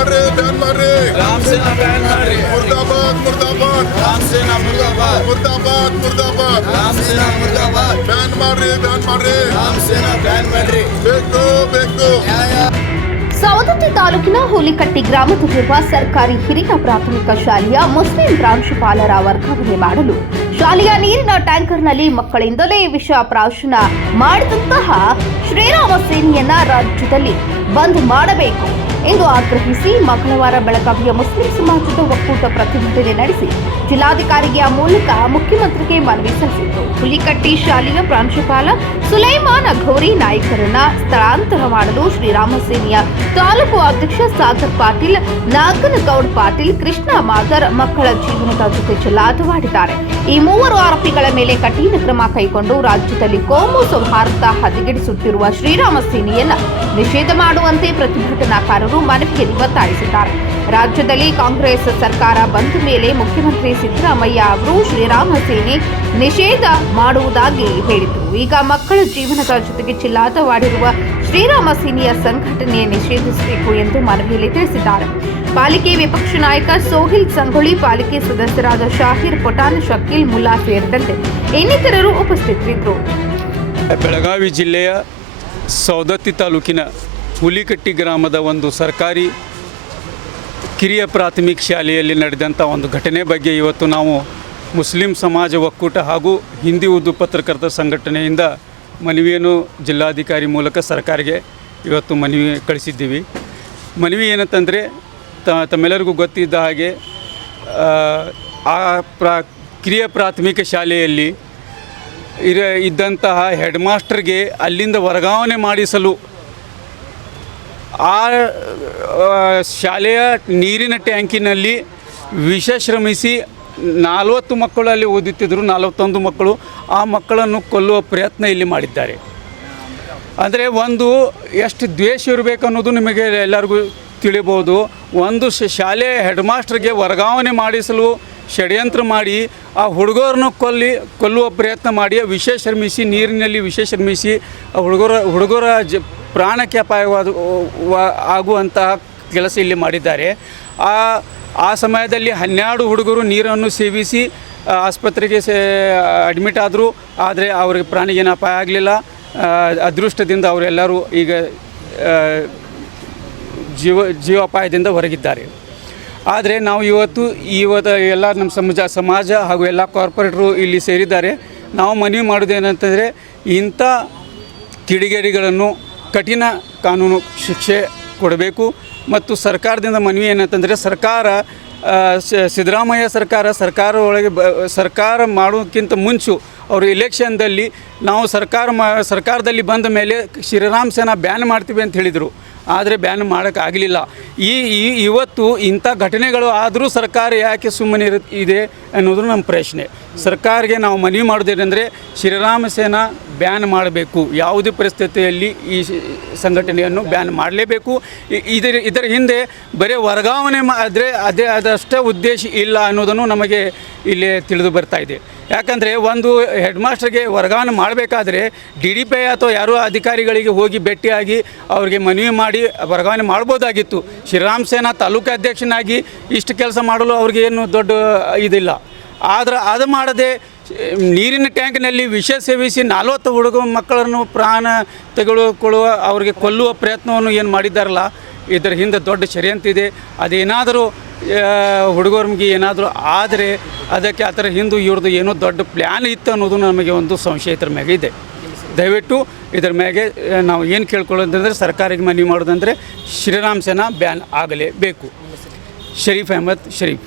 राम सेना बैन मारे मुर्दाबाद मुर्दाबाद राम सेना मुर्दाबाद मुर्दाबाद मुर्दाबाद राम सेना मुर्दाबाद बैन मारे राम सेना बैन मारे ಬೇಕು ಬೇಕು ಸವದತ್ತಿ ತಾಲೂಕಿನ ಹುಲಿಕಟ್ಟಿ ಗ್ರಾಮದಲ್ಲಿರುವ ಸರ್ಕಾರಿ ಹಿರಿಯ ಪ್ರಾಥಮಿಕ ಶಾಲೆಯ ಮುಸ್ಲಿಂ ಪ್ರಾಂಶುಪಾಲರ ವರ್ಗಾವಣೆ ಮಾಡಲು ಶಾಲೆಯ ನೀರಿನ ಟ್ಯಾಂಕರ್ನಲ್ಲಿ ಮಕ್ಕಳಿಂದಲೇ ವಿಷ ಪ್ರಾಶನ ಮಾಡಿದಂತಹ ಶ್ರೀರಾಮ ಸೇನೆಯನ್ನ ರಾಜ್ಯದಲ್ಲಿ ಬಂದ್ ಮಾಡಬೇಕು ಎಂದು ಆಗ್ರಹಿಸಿ ಮಂಗಳವಾರ ಬೆಳಗಾವಿಯ ಮುಸ್ಲಿಂ ಸಮಾಜದ ಒಕ್ಕೂಟ ಪ್ರತಿಭಟನೆ ನಡೆಸಿ ಜಿಲ್ಲಾಧಿಕಾರಿಗೆ ಮೂಲಕ ಮುಖ್ಯಮಂತ್ರಿಗೆ ಮನವಿ ಸಲ್ಲಿಸಿದರು. ಹುಲಿಕಟ್ಟಿ ಶಾಲೆಯ ಪ್ರಾಂಶುಪಾಲ ಸುಲೈಮಾನ ಘೌರಿ ನಾಯ್ಕರನ್ನ ಸ್ಥಳಾಂತರ ಮಾಡಲು ಶ್ರೀರಾಮ ಸೇನೆಯ ತಾಲೂಕು ಅಧ್ಯಕ್ಷ ಸಾಗರ್ ಪಾಟೀಲ್, ನಾಗನಗೌಡ್ ಪಾಟೀಲ್, ಕೃಷ್ಣ ಮಾದರ್ ಮಕ್ಕಳ ಜೀವನದ ಜೊತೆ ಚೆಲ್ಲಾಟವಾಡಿದ್ದಾರೆ. ಈ ಮೂವರು ಆರೋಪಿಗಳ ಮೇಲೆ ಕಠಿಣ ಕ್ರಮ ಕೈಗೊಂಡು ರಾಜ್ಯದಲ್ಲಿ ಕೋಮು ಸೌಹಾರ್ದ ಹದಗೆಡಿಸುತ್ತಿರುವ ಶ್ರೀರಾಮ ಸೇನೆಯನ್ನ ನಿಷೇಧ ಮಾಡುವಂತೆ ಪ್ರತಿಭಟನಾಕಾರರು ಮನವಿಯಲ್ಲಿ ಒತ್ತಾಯಿಸಿದ್ದಾರೆ. ರಾಜ್ಯದಲ್ಲಿ ಕಾಂಗ್ರೆಸ್ ಸರ್ಕಾರ ಬಂದ ಮೇಲೆ ಮುಖ್ಯಮಂತ್ರಿ ಸಿದ್ದರಾಮಯ್ಯ ಅವರು ಶ್ರೀರಾಮ ಸೇನೆ ನಿಷೇಧ ಮಾಡುವುದಾಗಿ ಹೇಳಿದರು. ಈಗ ಮಕ್ಕಳ ಜೀವನದ ಜೊತೆಗೆ ಚೆಲ್ಲಾಟವಾಡಿರುವ ಶ್ರೀರಾಮ ಸೇನೆಯ ಸಂಘಟನೆ ನಿಷೇಧಿಸಬೇಕು ಎಂದು ಮನವಿಯಲ್ಲಿ ತಿಳಿಸಿದ್ದಾರೆ. ಪಾಲಿಕೆ ವಿಪಕ್ಷ ನಾಯಕ ಸೋಹಿಲ್ ಸಂಗೊಳ್ಳಿ, ಪಾಲಿಕೆ ಸದಸ್ಯರಾದ ಶಾಹಿರ್ ಪಠಾಣ್, ಶಕೀಲ್ ಮುಲ್ಲಾ ಸೇರಿದಂತೆ ಇನ್ನಿತರರು ಉಪಸ್ಥಿತರಿದ್ದರು. ಬೆಳಗಾವಿ ಜಿಲ್ಲೆಯ ಸವದತ್ತಿ ತಾಲೂಕಿನ ಹುಲಿಕಟ್ಟಿ ಗ್ರಾಮದ ಒಂದು ಸರ್ಕಾರಿ ಕಿರಿಯ ಪ್ರಾಥಮಿಕ ಶಾಲೆಯಲ್ಲಿ ನಡೆದಂಥ ಒಂದು ಘಟನೆ ಬಗ್ಗೆ ಇವತ್ತು ನಾವು ಮುಸ್ಲಿಂ ಸಮಾಜ ಒಕ್ಕೂಟ ಹಾಗೂ ಹಿಂದಿ ಉರ್ದು ಪತ್ರಕರ್ತರ ಸಂಘಟನೆಯಿಂದ ಮನವಿಯನ್ನು ಜಿಲ್ಲಾಧಿಕಾರಿ ಮೂಲಕ ಸರ್ಕಾರಿಗೆ ಇವತ್ತು ಮನವಿ ಕಳಿಸಿದ್ದೀವಿ. ಮನವಿ ಏನಂತಂದರೆ ತಮ್ಮೆಲ್ಲರಿಗೂ ಗೊತ್ತಿದ್ದ ಹಾಗೆ ಕಿರಿಯ ಪ್ರಾಥಮಿಕ ಶಾಲೆಯಲ್ಲಿ ಇದ್ದಂತಹ ಹೆಡ್ ಮಾಸ್ಟರ್ಗೆ ಅಲ್ಲಿಂದ ವರ್ಗಾವಣೆ ಮಾಡಿಸಲು ಆ ಶಾಲೆಯ ನೀರಿನ ಟ್ಯಾಂಕಿನಲ್ಲಿ ವಿಷ ಶ್ರಮಿಸಿ 40 ಮಕ್ಕಳು ಅಲ್ಲಿ ಓದುತ್ತಿದ್ದರು. 41 ಮಕ್ಕಳು ಆ ಮಕ್ಕಳನ್ನು ಕೊಲ್ಲುವ ಪ್ರಯತ್ನ ಇಲ್ಲಿ ಮಾಡಿದ್ದಾರೆ. ಅಂದರೆ ಒಂದು ಎಷ್ಟು ದ್ವೇಷ ಇರಬೇಕು ಅನ್ನೋದು ನಿಮಗೆ ಎಲ್ಲರಿಗೂ ತಿಳಿಬೋದು. ಒಂದು ಶಾಲೆಯ ಹೆಡ್ ಮಾಸ್ಟರ್ಗೆ ವರ್ಗಾವಣೆ ಮಾಡಿಸಲು ಷಡ್ಯಂತ್ರ ಮಾಡಿ ಆ ಹುಡುಗರನ್ನು ಕೊಲ್ಲುವ ಪ್ರಯತ್ನ ಮಾಡಿ ವಿಷ ಶ್ರಮಿಸಿ ನೀರಿನಲ್ಲಿ ವಿಷ ಶ್ರಮಿಸಿ ಆ ಹುಡುಗರ ಪ್ರಾಣಕ್ಕೆ ಅಪಾಯವಾದ ಆಗುವಂತಹ ಕೆಲಸ ಇಲ್ಲಿ ಮಾಡಿದ್ದಾರೆ. ಆ ಸಮಯದಲ್ಲಿ 12 ಹುಡುಗರು ನೀರನ್ನು ಸೇವಿಸಿ ಆಸ್ಪತ್ರೆಗೆ ಅಡ್ಮಿಟ್ ಆದರು. ಆದರೆ ಅವರಿಗೆ ಪ್ರಾಣಿಗೇನು ಅಪಾಯ ಆಗಲಿಲ್ಲ. ಅದೃಷ್ಟದಿಂದ ಅವರೆಲ್ಲರೂ ಈಗ ಜೀವಾಪಾಯದಿಂದ ಹೊರಗಿದ್ದಾರೆ. ಆದರೆ ನಾವು ಇವತ್ತು ಎಲ್ಲ ನಮ್ಮ ಸಮಾಜ ಹಾಗೂ ಎಲ್ಲ ಕಾರ್ಪೊರೇಟರು ಇಲ್ಲಿ ಸೇರಿದ್ದಾರೆ. ನಾವು ಮನವಿ ಮಾಡೋದೇನಂತಂದರೆ ಇಂಥ ಕಿಡಿಗೇಡಿಗಳನ್ನು ಕಠಿಣ ಕಾನೂನು ಶಿಕ್ಷೆ ಕೊಡಬೇಕು. ಮತ್ತು ಸರ್ಕಾರದಿಂದ ಮನವಿ ಏನಂತಂದರೆ ಸಿದ್ದರಾಮಯ್ಯ ಸರ್ಕಾರ ಒಳಗೆ ಸರ್ಕಾರ ಮಾಡೋಕ್ಕಿಂತ ಮುಂಚೆ ಅವರು ಎಲೆಕ್ಷನ್ದಲ್ಲಿ ನಾವು ಸರ್ಕಾರದಲ್ಲಿ ಬಂದ ಮೇಲೆ ಶ್ರೀರಾಮ ಸೇನಾ ಬ್ಯಾನ್ ಮಾಡ್ತೀವಿ ಅಂತ ಹೇಳಿದರು. ಆದರೆ ಬ್ಯಾನ್ ಮಾಡೋಕ್ಕಾಗಲಿಲ್ಲ. ಇವತ್ತು ಇಂಥ ಘಟನೆಗಳು ಆದರೂ ಸರ್ಕಾರ ಯಾಕೆ ಸುಮ್ಮನೆ ಇದೆ ಅನ್ನೋದು ನಮ್ಮ ಪ್ರಶ್ನೆ. ಸರ್ಕಾರಕ್ಕೆ ನಾವು ಮನವಿ ಮಾಡೋದೇನೆಂದರೆ ಶ್ರೀರಾಮ ಸೇನಾ ಬ್ಯಾನ್ ಮಾಡಬೇಕು. ಯಾವುದೇ ಪರಿಸ್ಥಿತಿಯಲ್ಲಿ ಈ ಸಂಘಟನೆಯನ್ನು ಬ್ಯಾನ್ ಮಾಡಲೇಬೇಕು. ಇದರ ಹಿಂದೆ ಬರೀ ವರ್ಗಾವಣೆ ಆದರೆ ಅದಷ್ಟೇ ಉದ್ದೇಶ ಇಲ್ಲ ಅನ್ನೋದನ್ನು ನಮಗೆ ಇಲ್ಲಿ ತಿಳಿದು ಬರ್ತಾ ಇದೆ. ಯಾಕಂದರೆ ಒಂದು ಹೆಡ್ ಮಾಸ್ಟರ್ಗೆ ವರ್ಗಾವಣೆ ಮಾಡಬೇಕಾದ್ರೆ DDPI ಅಥವಾ ಯಾರೋ ಅಧಿಕಾರಿಗಳಿಗೆ ಹೋಗಿ ಭೇಟಿಯಾಗಿ ಅವ್ರಿಗೆ ಮನವಿ ಮಾಡಿ ವರ್ಗಾವಣೆ ಮಾಡ್ಬೋದಾಗಿತ್ತು. ಶ್ರೀರಾಮ ಸೇನಾ ತಾಲೂಕು ಅಧ್ಯಕ್ಷನಾಗಿ ಇಷ್ಟು ಕೆಲಸ ಮಾಡಲು ಅವ್ರಿಗೆ ಏನು ದೊಡ್ಡ ಇದಿಲ್ಲ. ಆದರೆ ಅದು ಮಾಡದೆ ನೀರಿನ ಟ್ಯಾಂಕ್ನಲ್ಲಿ ವಿಷ ಸೇವಿಸಿ 40 ಮಕ್ಕಳನ್ನು ಪ್ರಾಣ ತೆಗೆದುಕೊಳ್ಳುವ ಅವ್ರಿಗೆ ಕೊಲ್ಲುವ ಪ್ರಯತ್ನವನ್ನು ಏನು ಮಾಡಿದ್ದಾರಲ್ಲ, ಇದರ ಹಿಂದೆ ದೊಡ್ಡ ಷಡ್ಯಂತ್ರ. ಅದೇನಾದರೂ ಹುಡುಗರಿಗೆ ಏನಾದರೂ ಆದರೆ ಅದಕ್ಕೆ ಆ ಥರ ಹಿಂದೆ ಇವ್ರದ್ದು ಏನೋ ದೊಡ್ಡ ಪ್ಲ್ಯಾನ್ ಇತ್ತು ಅನ್ನೋದು ನಮಗೆ ಒಂದು ಸಂಶಯ ಇದ್ರ ಮ್ಯಾಗೆ ಇದೆ. ದಯವಿಟ್ಟು ಇದರ ಮ್ಯಾಗೆ ನಾವು ಏನು ಕೇಳ್ಕೊಳ್ಳೋದಂದರೆ ಸರ್ಕಾರಕ್ಕೆ ಮನವಿ ಮಾಡೋದಂದರೆ ಶ್ರೀರಾಮ ಸೇನಾ ಬ್ಯಾನ್ ಆಗಲೇಬೇಕು. ಶರೀಫ್ ಅಹಮದ್ ಶರೀಫ್.